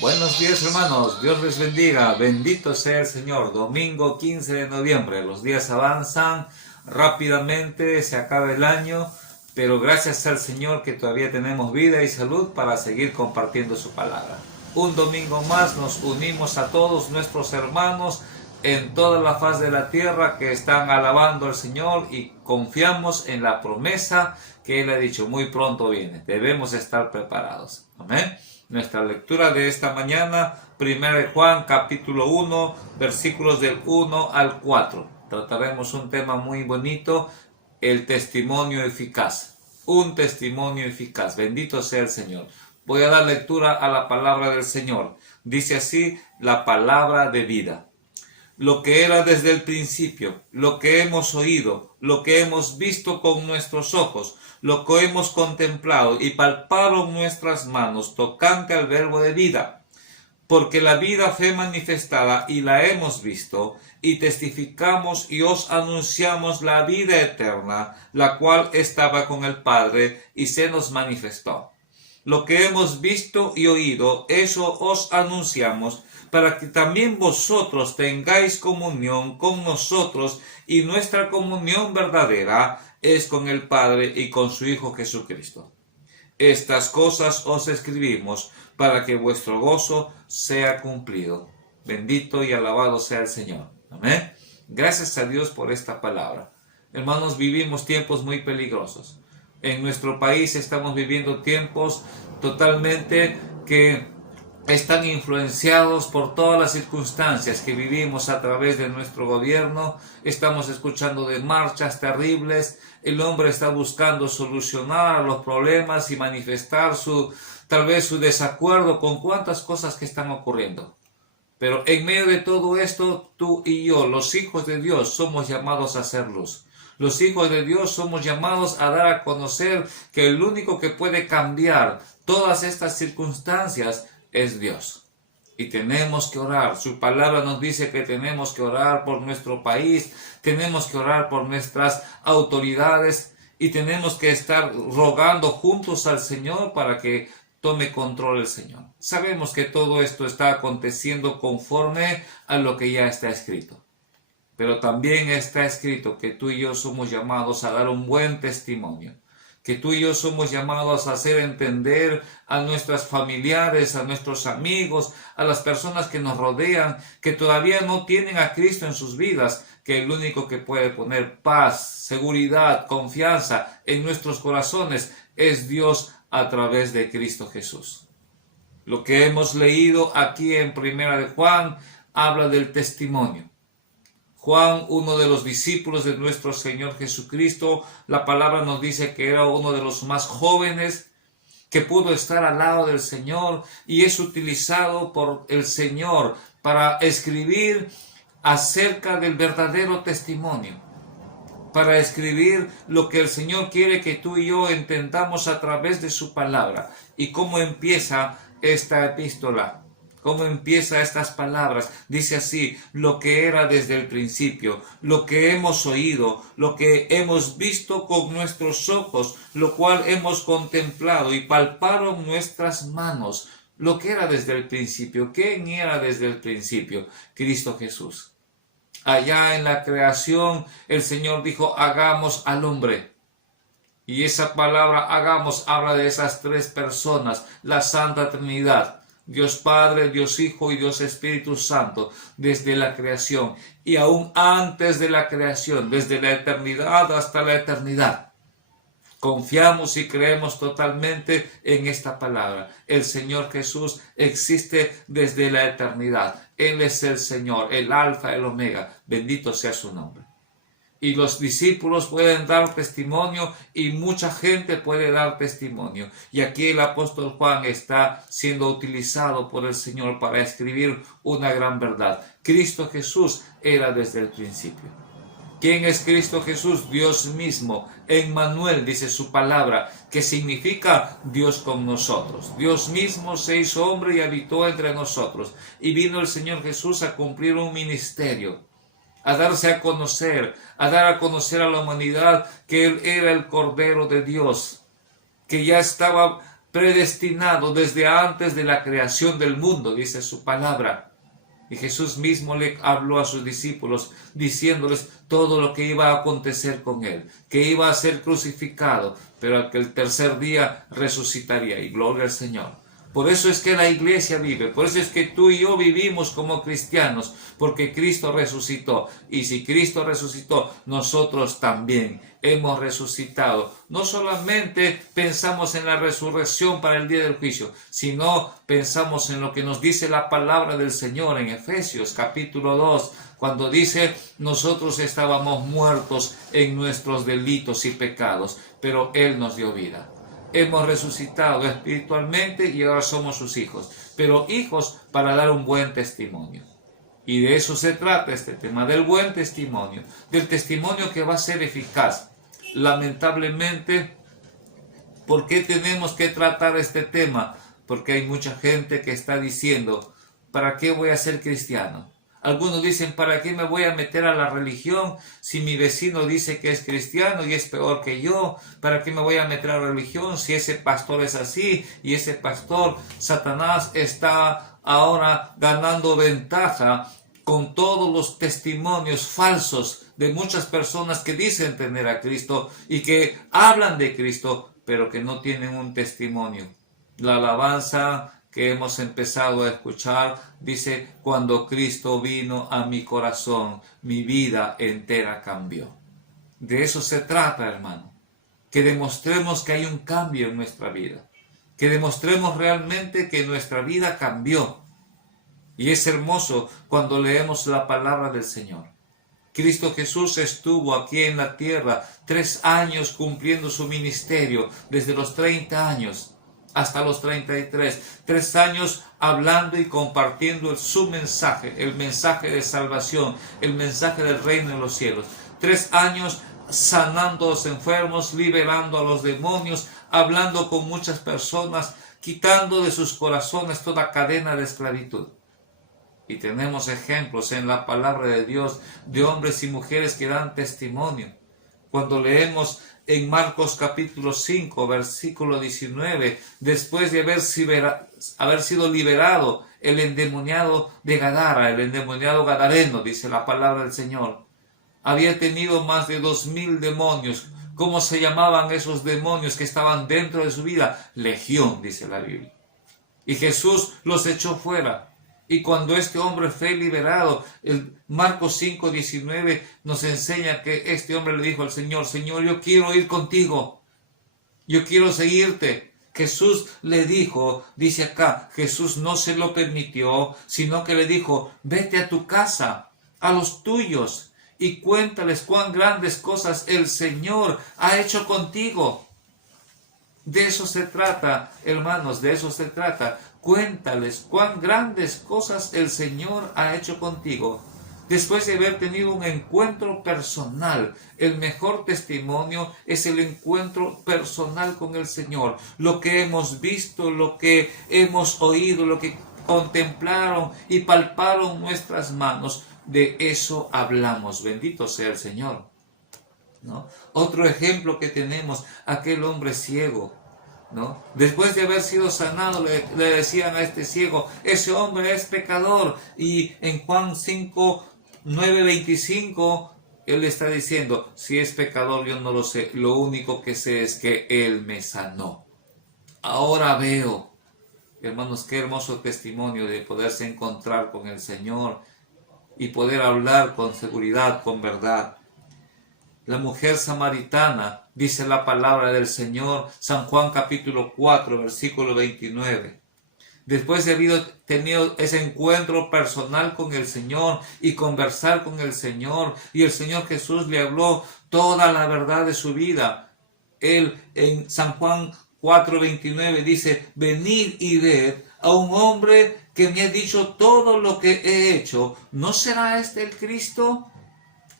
Buenos días, hermanos, Dios les bendiga, bendito sea el Señor. Domingo 15 de noviembre, los días avanzan rápidamente, se acaba el año, pero gracias al Señor que todavía tenemos vida y salud para seguir compartiendo su palabra. Un domingo más nos unimos a todos nuestros hermanos en toda la faz de la tierra que están alabando al Señor y confiamos en la promesa que Él ha dicho, muy pronto viene, debemos estar preparados. Amén. Nuestra lectura de esta mañana, 1 Juan capítulo 1, versículos del 1 al 4. Trataremos un tema muy bonito, el testimonio eficaz. Un testimonio eficaz. Bendito sea el Señor. Voy a dar lectura a la palabra del Señor. Dice así la palabra de vida. Lo que era desde el principio, lo que hemos oído, lo que hemos visto con nuestros ojos, lo que hemos contemplado y palparon nuestras manos tocante al verbo de vida. Porque la vida fue manifestada y la hemos visto, y testificamos y os anunciamos la vida eterna, la cual estaba con el Padre y se nos manifestó. Lo que hemos visto y oído, eso os anunciamos, para que también vosotros tengáis comunión con nosotros, y nuestra comunión verdadera es con el Padre y con su Hijo Jesucristo. Estas cosas os escribimos para que vuestro gozo sea cumplido. Bendito y alabado sea el Señor. Amén. Gracias a Dios por esta palabra. Hermanos, vivimos tiempos muy peligrosos. En nuestro país estamos viviendo tiempos totalmente que están influenciados por todas las circunstancias que vivimos a través de nuestro gobierno. Estamos escuchando de marchas terribles. El hombre está buscando solucionar los problemas y manifestar tal vez su desacuerdo con cuantas cosas que están ocurriendo. Pero en medio de todo esto, tú y yo, los hijos de Dios, somos llamados a hacer luz. Los hijos de Dios somos llamados a dar a conocer que el único que puede cambiar todas estas circunstancias es Dios. Y tenemos que orar. Su palabra nos dice que tenemos que orar por nuestro país, tenemos que orar por nuestras autoridades y tenemos que estar rogando juntos al Señor para que tome control el Señor. Sabemos que todo esto está aconteciendo conforme a lo que ya está escrito. Pero también está escrito que tú y yo somos llamados a dar un buen testimonio. Que tú y yo somos llamados a hacer entender a nuestros familiares, a nuestros amigos, a las personas que nos rodean, que todavía no tienen a Cristo en sus vidas, que el único que puede poner paz, seguridad, confianza en nuestros corazones es Dios a través de Cristo Jesús. Lo que hemos leído aquí en 1 de Juan habla del testimonio. Juan, uno de los discípulos de nuestro Señor Jesucristo, la palabra nos dice que era uno de los más jóvenes que pudo estar al lado del Señor y es utilizado por el Señor para escribir acerca del verdadero testimonio, para escribir lo que el Señor quiere que tú y yo entendamos a través de su palabra. ¿Y cómo empieza esta epístola? ¿Cómo empieza estas palabras? Dice así: lo que era desde el principio, lo que hemos oído, lo que hemos visto con nuestros ojos, lo cual hemos contemplado y palparon nuestras manos. Lo que era desde el principio. ¿Quién era desde el principio? Cristo Jesús. Allá en la creación el Señor dijo: hagamos al hombre. Y esa palabra hagamos habla de esas tres personas, la Santa Trinidad. Dios Padre, Dios Hijo y Dios Espíritu Santo, desde la creación y aún antes de la creación, desde la eternidad hasta la eternidad. Confiamos y creemos totalmente en esta palabra. El Señor Jesús existe desde la eternidad. Él es el Señor, el Alfa, el Omega. Bendito sea su nombre. Y los discípulos pueden dar testimonio y mucha gente puede dar testimonio. Y aquí el apóstol Juan está siendo utilizado por el Señor para escribir una gran verdad. Cristo Jesús era desde el principio. ¿Quién es Cristo Jesús? Dios mismo. Emmanuel, dice su palabra, que significa Dios con nosotros. Dios mismo se hizo hombre y habitó entre nosotros. Y vino el Señor Jesús a cumplir un ministerio, a darse a conocer, a dar a conocer a la humanidad que Él era el Cordero de Dios, que ya estaba predestinado desde antes de la creación del mundo, dice su palabra. Y Jesús mismo le habló a sus discípulos diciéndoles todo lo que iba a acontecer con él, que iba a ser crucificado, pero que el tercer día resucitaría. Y gloria al Señor. Por eso es que la iglesia vive, por eso es que tú y yo vivimos como cristianos, porque Cristo resucitó. Y si Cristo resucitó, nosotros también hemos resucitado. No solamente pensamos en la resurrección para el día del juicio, sino pensamos en lo que nos dice la palabra del Señor en Efesios capítulo 2, cuando dice: nosotros estábamos muertos en nuestros delitos y pecados, pero Él nos dio vida. Hemos resucitado espiritualmente y ahora somos sus hijos, pero hijos para dar un buen testimonio. Y de eso se trata este tema, del buen testimonio, del testimonio que va a ser eficaz. Lamentablemente, ¿por qué tenemos que tratar este tema? Porque hay mucha gente que está diciendo: ¿para qué voy a ser cristiano? Algunos dicen: ¿para qué me voy a meter a la religión si mi vecino dice que es cristiano y es peor que yo? ¿Para qué me voy a meter a la religión si ese pastor es así y ese pastor, Satanás, está ahora ganando ventaja con todos los testimonios falsos de muchas personas que dicen tener a Cristo y que hablan de Cristo, pero que no tienen un testimonio? La alabanza que hemos empezado a escuchar dice: cuando Cristo vino a mi corazón, mi vida entera cambió. De eso se trata, hermano, que demostremos que hay un cambio en nuestra vida, que demostremos realmente que nuestra vida cambió. Y es hermoso cuando leemos la palabra del Señor. Cristo Jesús estuvo aquí en la tierra 3 años cumpliendo su ministerio, desde los 30 años hasta los 33, 3 años hablando y compartiendo su mensaje, el mensaje de salvación, el mensaje del reino de los cielos. 3 años sanando a los enfermos, liberando a los demonios, hablando con muchas personas, quitando de sus corazones toda cadena de esclavitud. Y tenemos ejemplos en la palabra de Dios de hombres y mujeres que dan testimonio. Cuando leemos en Marcos capítulo 5, versículo 19, después de haber sido liberado el endemoniado de Gadara, el endemoniado gadareno, dice la palabra del Señor, había tenido más de 2000 demonios. ¿Cómo se llamaban esos demonios que estaban dentro de su vida? Legión, dice la Biblia. Y Jesús los echó fuera. Y cuando este hombre fue liberado, el Marcos 5, 19 nos enseña que este hombre le dijo al Señor: Señor, yo quiero ir contigo, yo quiero seguirte. Jesús le dijo, dice acá, Jesús no se lo permitió, sino que le dijo: vete a tu casa, a los tuyos, y cuéntales cuán grandes cosas el Señor ha hecho contigo. De eso se trata, hermanos, de eso se trata. Cuéntales cuán grandes cosas el Señor ha hecho contigo. Después de haber tenido un encuentro personal, el mejor testimonio es el encuentro personal con el Señor. Lo que hemos visto, lo que hemos oído, lo que contemplaron y palparon nuestras manos, de eso hablamos. Bendito sea el Señor, ¿no? Otro ejemplo que tenemos, aquel hombre ciego, ¿no? Después de haber sido sanado, le decían a este ciego: ese hombre es pecador. Y en Juan 5, 9, 25, él está diciendo: si es pecador yo no lo sé, lo único que sé es que él me sanó. Ahora veo, hermanos, qué hermoso testimonio de poderse encontrar con el Señor y poder hablar con seguridad, con verdad. La mujer samaritana, dice la palabra del Señor, San Juan capítulo 4, versículo 29. Después de haber tenido ese encuentro personal con el Señor y conversar con el Señor, y el Señor Jesús le habló toda la verdad de su vida. Él en San Juan 4, 29 dice: venid y ved a un hombre que me ha dicho todo lo que he hecho. ¿No será este el Cristo?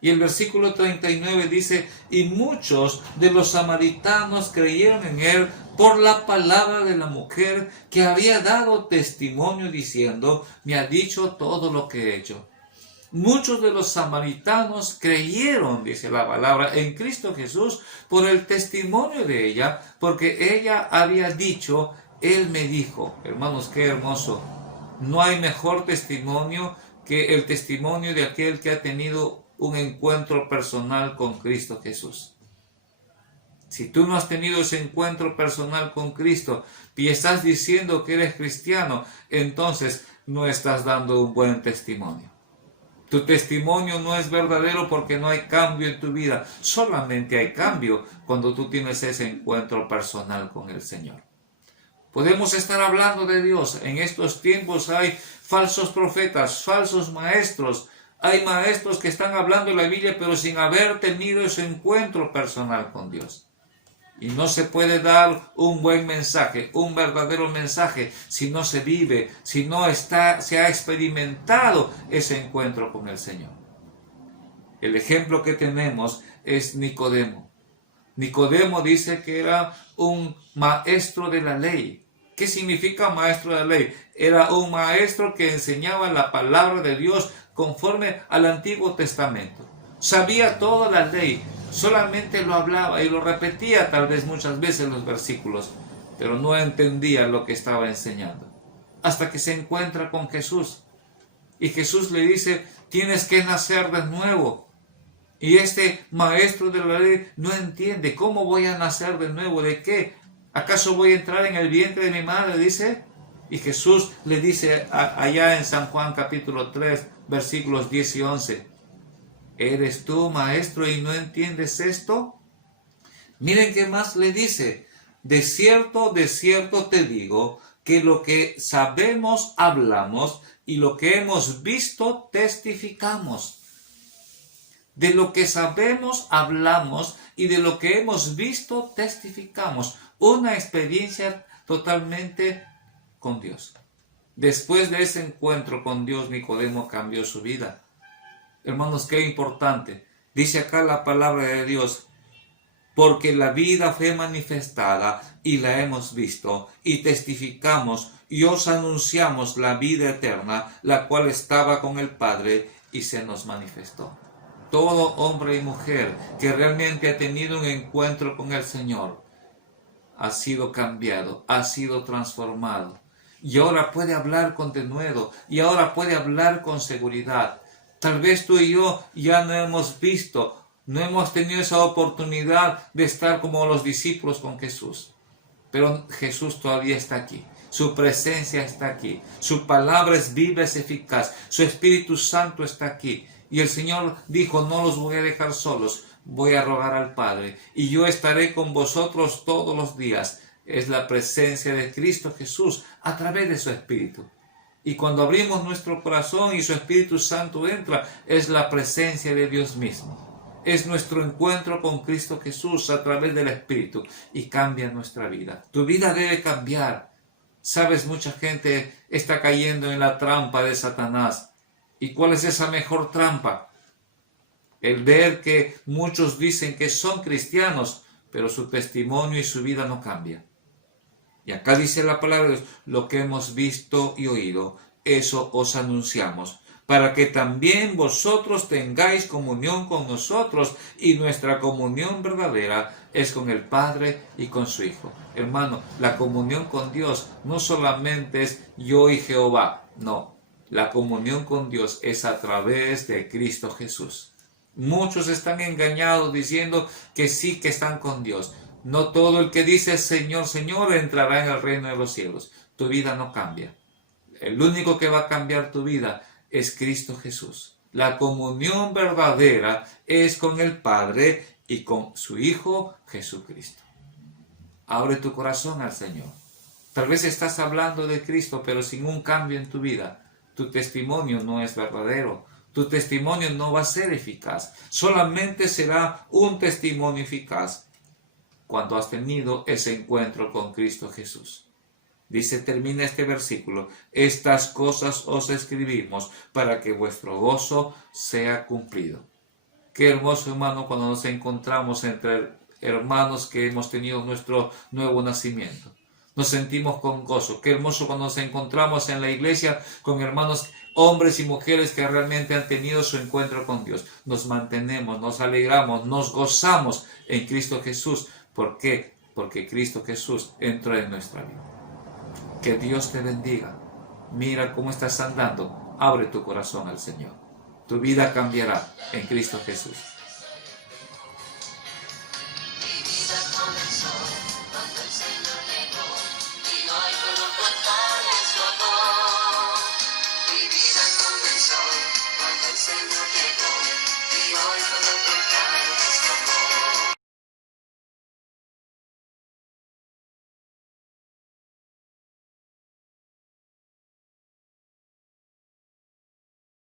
Y el versículo 39 dice: y muchos de los samaritanos creyeron en él por la palabra de la mujer que había dado testimonio diciendo: me ha dicho todo lo que he hecho. Muchos de los samaritanos creyeron, dice la palabra, en Cristo Jesús por el testimonio de ella, porque ella había dicho, Él me dijo. Hermanos, qué hermoso. No hay mejor testimonio que el testimonio de aquel que ha tenido un encuentro personal con Cristo Jesús. Si tú no has tenido ese encuentro personal con Cristo y estás diciendo que eres cristiano, entonces no estás dando un buen testimonio. Tu testimonio no es verdadero porque no hay cambio en tu vida. Solamente hay cambio cuando tú tienes ese encuentro personal con el Señor. Podemos estar hablando de Dios. En estos tiempos hay falsos profetas, falsos maestros. Hay maestros que están hablando de la Biblia pero sin haber tenido ese encuentro personal con Dios. Y no se puede dar un buen mensaje, un verdadero mensaje, si no se vive, si no se ha experimentado ese encuentro con el Señor. El ejemplo que tenemos es Nicodemo. Nicodemo dice que era un maestro de la ley. ¿Qué significa maestro de la ley? Era un maestro que enseñaba la palabra de Dios conforme al Antiguo Testamento. Sabía toda la ley, solamente lo hablaba y lo repetía tal vez muchas veces los versículos, pero no entendía lo que estaba enseñando. Hasta que se encuentra con Jesús. Y Jesús le dice, tienes que nacer de nuevo. Y este maestro de la ley no entiende, ¿cómo voy a nacer de nuevo? ¿De qué? ¿Acaso voy a entrar en el vientre de mi madre? Dice. Y Jesús le dice allá en San Juan capítulo 3, versículos 10 y 11. ¿Eres tú, maestro, y no entiendes esto? Miren qué más le dice. De cierto te digo, que lo que sabemos hablamos y lo que hemos visto testificamos. De lo que sabemos hablamos y de lo que hemos visto testificamos. Una experiencia totalmente con Dios. Después de ese encuentro con Dios, Nicodemo cambió su vida. Hermanos, qué importante. Dice acá la palabra de Dios, porque la vida fue manifestada y la hemos visto y testificamos y os anunciamos la vida eterna, la cual estaba con el Padre y se nos manifestó. Todo hombre y mujer que realmente ha tenido un encuentro con el Señor ha sido cambiado, ha sido transformado y ahora puede hablar con denuedo y ahora puede hablar con seguridad. Tal vez tú y yo ya no hemos visto, no hemos tenido esa oportunidad de estar como los discípulos con Jesús. Pero Jesús todavía está aquí. Su presencia está aquí. Su palabra es viva, es eficaz. Su Espíritu Santo está aquí. Y el Señor dijo, no los voy a dejar solos. Voy a rogar al Padre. Y yo estaré con vosotros todos los días. Es la presencia de Cristo Jesús a través de su Espíritu. Y cuando abrimos nuestro corazón y su Espíritu Santo entra, es la presencia de Dios mismo. Es nuestro encuentro con Cristo Jesús a través del Espíritu y cambia nuestra vida. Tu vida debe cambiar. Sabes, mucha gente está cayendo en la trampa de Satanás. ¿Y cuál es esa mejor trampa? El ver que muchos dicen que son cristianos, pero su testimonio y su vida no cambia. Y acá dice la palabra de Dios, lo que hemos visto y oído, eso os anunciamos, para que también vosotros tengáis comunión con nosotros, y nuestra comunión verdadera es con el Padre y con su Hijo. Hermano, la comunión con Dios no solamente es yo y Jehová, no. La comunión con Dios es a través de Cristo Jesús. Muchos están engañados diciendo que sí que están con Dios. No todo el que dice Señor, Señor entrará en el reino de los cielos. Tu vida no cambia. El único que va a cambiar tu vida es Cristo Jesús. La comunión verdadera es con el Padre y con su Hijo Jesucristo. Abre tu corazón al Señor. Tal vez estás hablando de Cristo, pero sin un cambio en tu vida. Tu testimonio no es verdadero. Tu testimonio no va a ser eficaz. Solamente será un testimonio eficaz cuando has tenido ese encuentro con Cristo Jesús. Dice, termina este versículo, estas cosas os escribimos para que vuestro gozo sea cumplido. Qué hermoso, hermano, cuando nos encontramos entre hermanos que hemos tenido nuestro nuevo nacimiento. Nos sentimos con gozo. Qué hermoso cuando nos encontramos en la iglesia con hermanos hombres y mujeres que realmente han tenido su encuentro con Dios. Nos mantenemos, nos alegramos, nos gozamos en Cristo Jesús. ¿Por qué? Porque Cristo Jesús entró en nuestra vida. Que Dios te bendiga. Mira cómo estás andando. Abre tu corazón al Señor. Tu vida cambiará en Cristo Jesús.